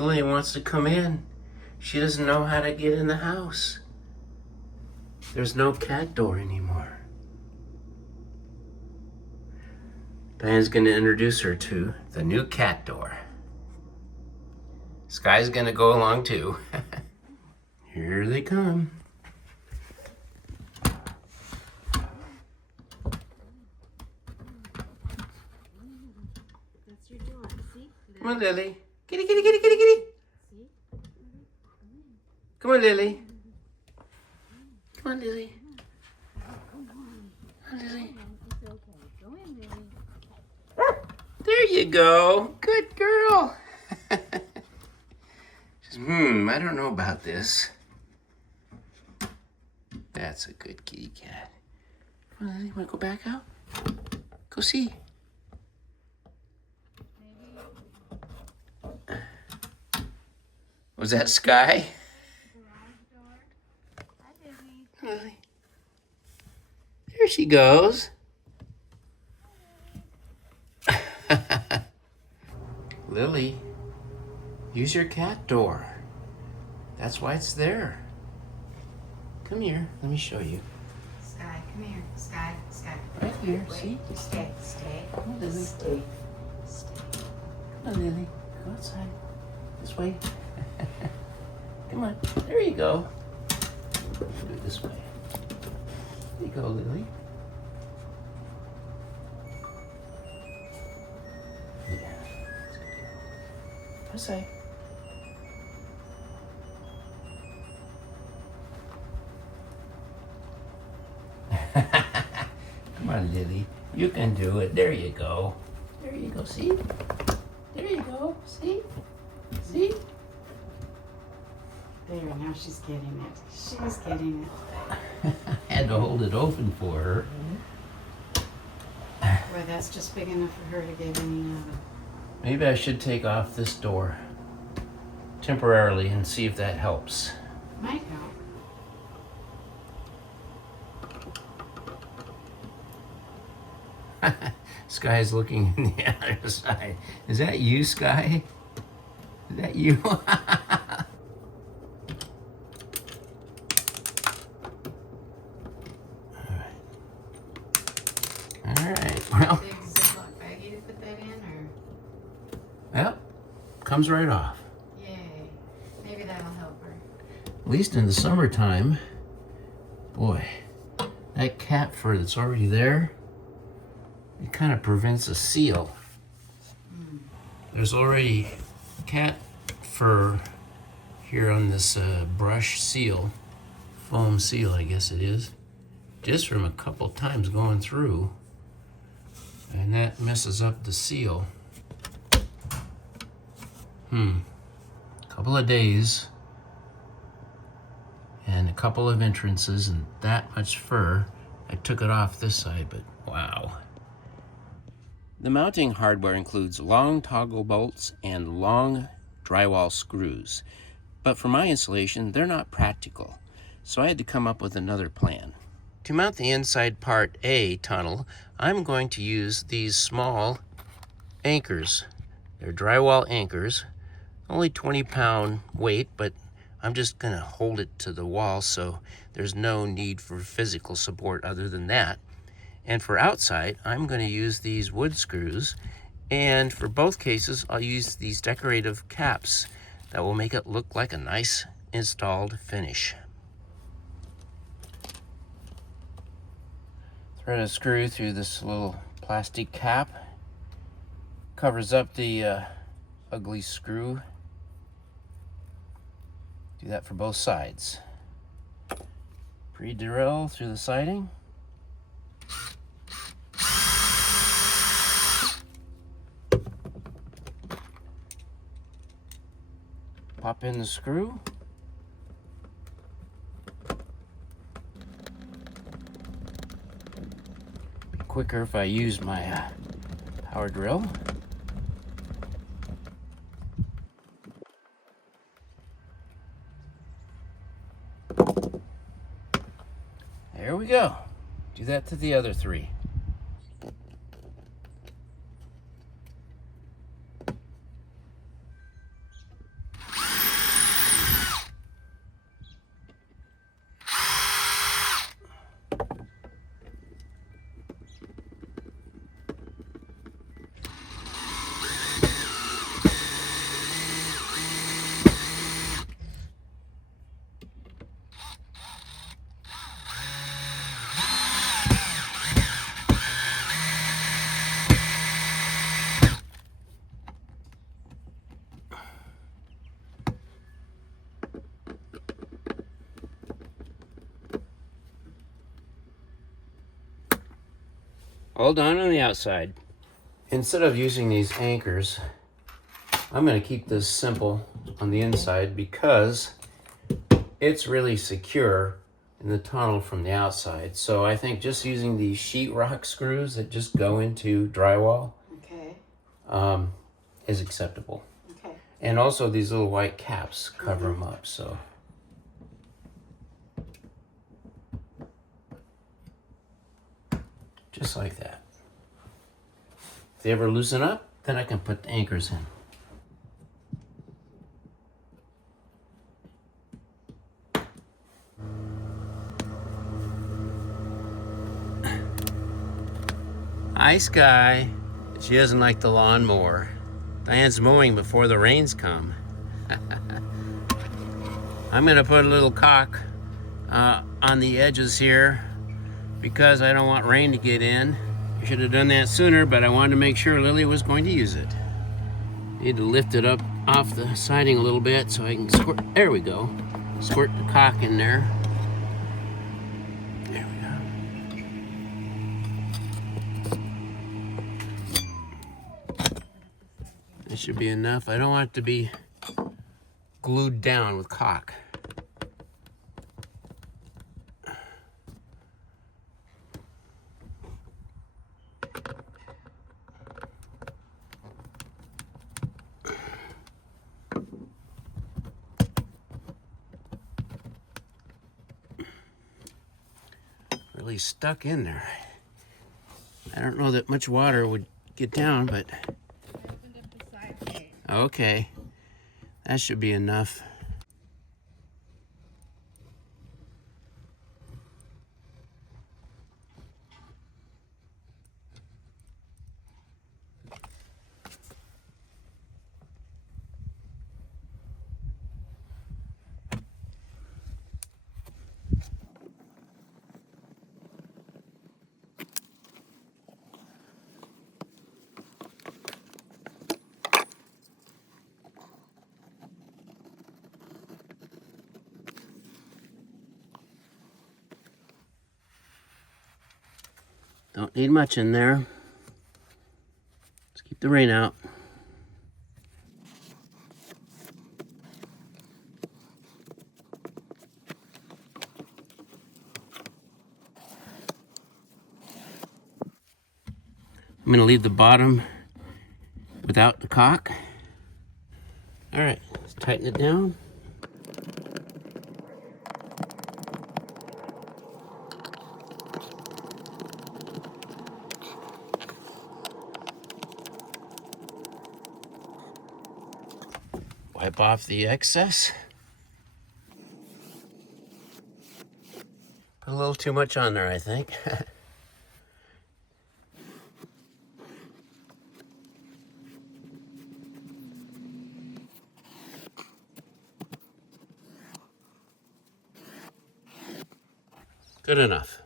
Lily wants to come in. She doesn't know how to get in the house. There's no cat door anymore. Diane's gonna introduce her to the new cat door. Sky's gonna go along too. Here they come. That's your door. See? Come on, Lily. Kitty, kitty, kitty, kitty, kitty. See? Come on, Lily. Come on, Lily. Come on. Come on, Lily. It's okay. Go in, Lily. There you go. Good girl. She says, I don't know about this. That's a good kitty cat. Come on, Lily. Want to go back out? Go see. Was that Sky? Hi, Lily. Lily. There she goes. Lily, use your cat door. That's why it's there. Come here, let me show you. Sky, come here. Sky, Sky. Right here, Wait. see? Stay, stay. Come on, Lily. Stay. Stay. Come on, Lily. Go outside. This way. Come on. There you go. Do it this way. There you go, Lily. Yeah. That's good. Outside. Come on, Lily. You can do it. There you go. There you go. See? There you go. See? See? There, now she's getting it. She's getting it. I had to hold it open for her. Well, that's just big enough for her to get in and out of. Maybe I should take off this door temporarily and see if that helps. Might help. Sky's looking in the other side. Is that you, Sky? Is that you? All right. Well, Big Ziploc baggie to put that in, or? well, comes right off. Yay. Maybe that'll help her. At least in the summertime. Boy, that cat fur that's already there, it kind of prevents a seal. There's already cat fur here on this brush seal, foam seal I guess it is, just from a couple times going through, and that messes up the seal. Couple of days and a couple of entrances and that much fur. I took it off this side, but wow. The mounting hardware includes long toggle bolts and long drywall screws, but for my installation, they're not practical, so I had to come up with another plan. To mount the inside part A tunnel, I'm going to use these small anchors. They're drywall anchors, only 20-pound weight, but I'm just gonna hold it to the wall, so there's no need for physical support other than that. And for outside, I'm going to use these wood screws, and for both cases, I'll use these decorative caps that will make it look like a nice installed finish. Thread a screw through this little plastic cap, covers up the ugly screw. Do that for both sides. Pre-drill through the siding. Pop in the screw. Be quicker if I use my power drill. There we go. Do that to the other three. hold on the outside. Instead of using these anchors, I'm going to keep this simple on the inside because it's really secure in the tunnel from the outside. So I think just using these sheetrock screws that just go into drywall is acceptable. Okay. And also these little white caps cover them up. So just like that. If they ever loosen up, then I can put the anchors in. Hi, Sky. She doesn't like the lawnmower. Diane's mowing before the rains come. I'm gonna put a little caulk on the edges here because I don't want rain to get in. I should have done that sooner, but I wanted to make sure Lily was going to use it. Need to lift it up off the siding a little bit so I can squirt. There we go. Squirt the caulk in there. There we go. That should be enough. I don't want it to be glued down with caulk. Really stuck in there. I don't know that much water would get down, but okay, that should be enough. Don't need much in there. Let's keep the rain out. I'm gonna leave the bottom without the caulk. All right, let's tighten it down. Wipe off the excess. Put a little too much on there, I think. Good enough.